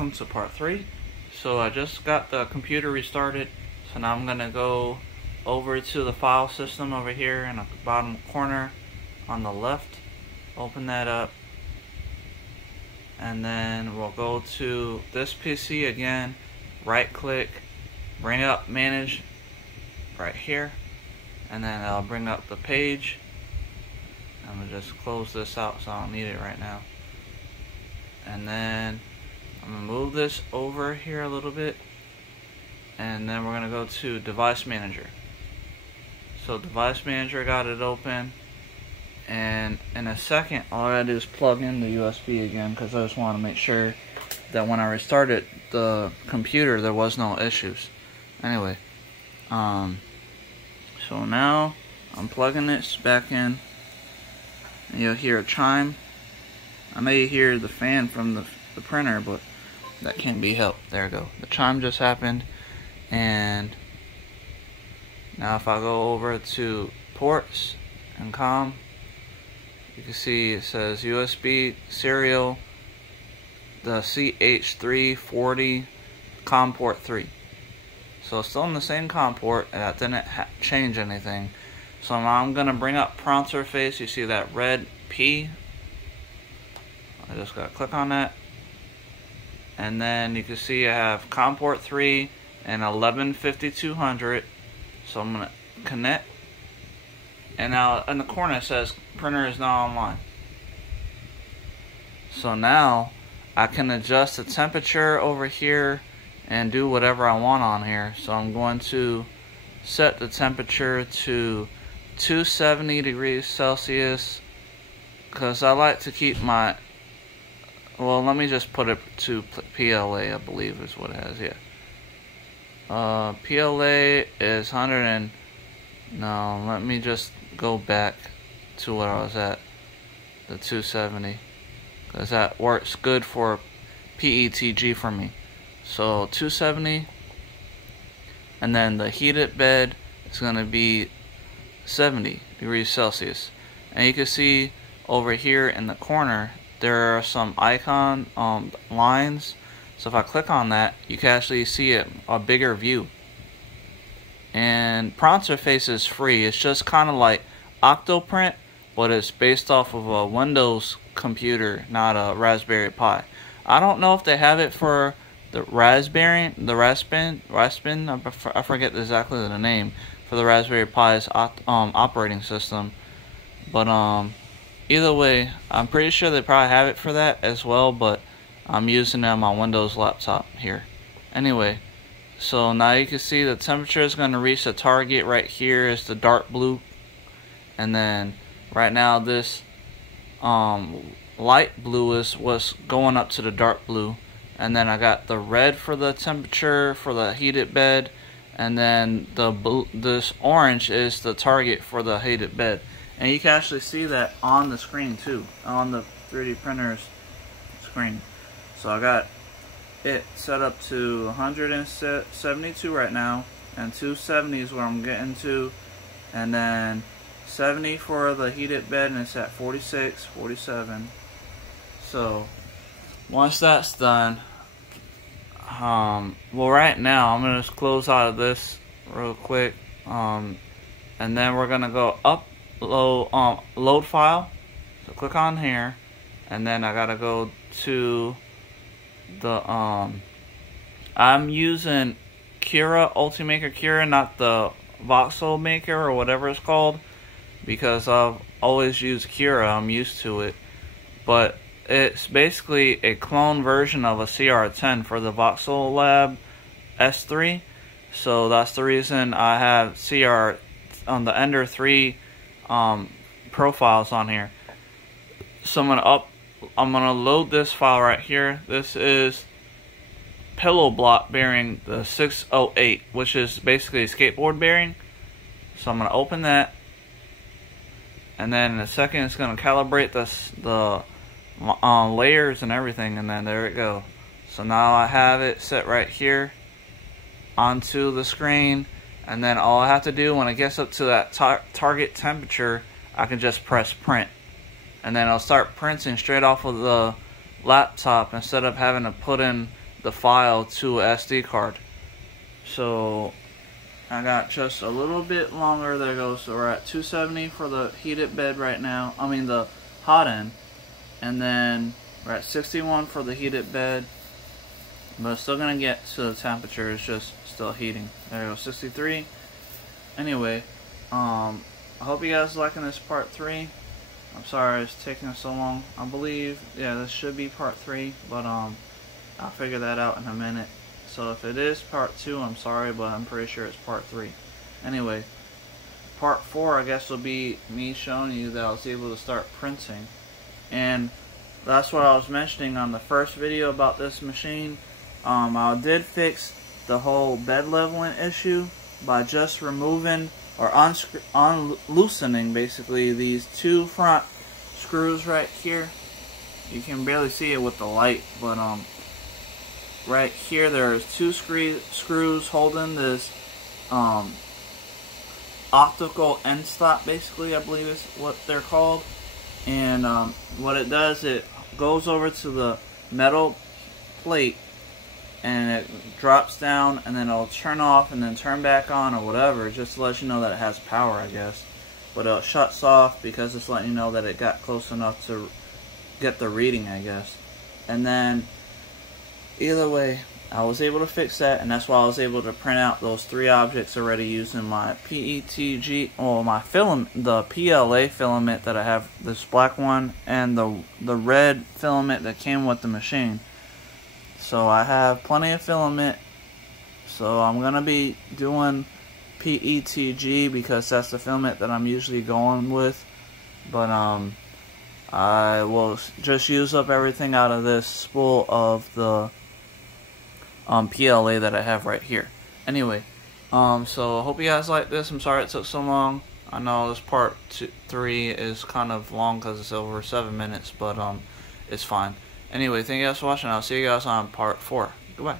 welcome to part 3. So I just got the computer restarted, so now I'm gonna go over to the file system over here in the bottom corner on the left. Open that up, and then we'll go to this PC again, right click, bring up manage right here, and then I'll bring up the page. I'm gonna just close this out so I don't need it right now. And then I'm gonna move this over here a little bit, and then we're gonna go to device manager. So device manager, got it open, and in a second all I gotta do is plug in the USB again, because I just want to make sure that when I restarted the computer there was no issues. Anyway, so now I'm plugging this back in, and you'll hear a chime. I know you hear the fan from the printer, but that can't be helped. There we go. The chime just happened. And now if I go over to ports and COM, you can see it says USB serial, the CH340 COM port 3. So it's still in the same COM port, and that didn't change anything. So now I'm gonna bring up prompt interface. You see that red P? I just gotta click on that, and then you can see I have COM port 3 and 115200. So I'm gonna connect, and now in the corner it says printer is now online. So now I can adjust the temperature over here and do whatever I want on here. So I'm going to set the temperature to 270 degrees Celsius, because I like to keep my, well, let me just put it to PLA, I believe is what it has, yeah. PLA is 100 and, no, let me just go back to where I was at, the 270, because that works good for PETG for me. So 270, and then the heated bed is going to be 70 degrees Celsius. And you can see over here in the corner there are some icon lines. So if I click on that, you can actually see a bigger view. And prompt interface is free. It's just kind of like Octoprint, but it's based off of a Windows computer, not a Raspberry Pi. I don't know if they have it for the Raspbian, I forget exactly the name for the Raspberry Pi's operating system, but either way, I'm pretty sure they probably have it for that as well, but I'm using it on my Windows laptop here. Anyway, so now you can see the temperature is going to reach the target right here is the dark blue, and then right now this light blue is what's going up to the dark blue, and then I got the red for the temperature for the heated bed, and then this orange is the target for the heated bed. And you can actually see that on the screen too, on the 3D printer's screen. So I got it set up to 172 right now, and 270 is where I'm getting to, and then 70 for the heated bed, and it's at 46, 47. So once that's done, well, right now I'm gonna just close out of this real quick, and then we're gonna go load file. So click on here, and then I gotta go to the I'm using Cura, Ultimaker Cura, not the Voxel Maker or whatever it's called, because I've always used Cura. I'm used to it, but it's basically a clone version of a CR10 for the Voxelab S3. So that's the reason I have CR on the Ender 3 profiles on here. So I'm gonna load this file right here. This is pillow block bearing, the 608, which is basically a skateboard bearing. So I'm gonna open that, and then in a second it's gonna calibrate the layers and everything, and then there it goes. So now I have it set right here onto the screen, and then all I have to do when it gets up to that target temperature, I can just press print, and then I'll start printing straight off of the laptop instead of having to put in the file to a SD card. So I got just a little bit longer. There goes. So we're at 270 for the heated bed right now. I mean the hot end. And then we're at 61 for the heated bed. But it's still going to get to the temperature. It's just still heating. There you go, 63. Anyway, I hope you guys are liking this part 3. I'm sorry it's taking so long. I believe, yeah, this should be part 3. But I'll figure that out in a minute. So if it is part 2, I'm sorry, but I'm pretty sure it's part 3. Anyway, part 4 I guess will be me showing you that I was able to start printing. And that's what I was mentioning on the first video about this machine. I did fix the whole bed leveling issue by just removing or unloosening basically these 2 front screws right here. You can barely see it with the light, but right here there's 2 screws holding this optical end stop, basically, I believe is what they're called. And what it does, it goes over to the metal plate and it drops down, and then it'll turn off and then turn back on or whatever, just to let you know that it has power, I guess. But it shuts off because it's letting you know that it got close enough to get the reading, I guess. And then either way, I was able to fix that, and that's why I was able to print out those 3 objects already using my PETG, or my filament, the PLA filament that I have, this black one, and the red filament that came with the machine. So I have plenty of filament, so I'm going to be doing PETG because that's the filament that I'm usually going with. But I will just use up everything out of this spool of the PLA that I have right here. Anyway, so I hope you guys like this. I'm sorry it took so long. I know this part 3 is kind of long because it's over 7 minutes, but it's fine. Anyway, thank you guys for watching. I'll see you guys on part 4. Goodbye.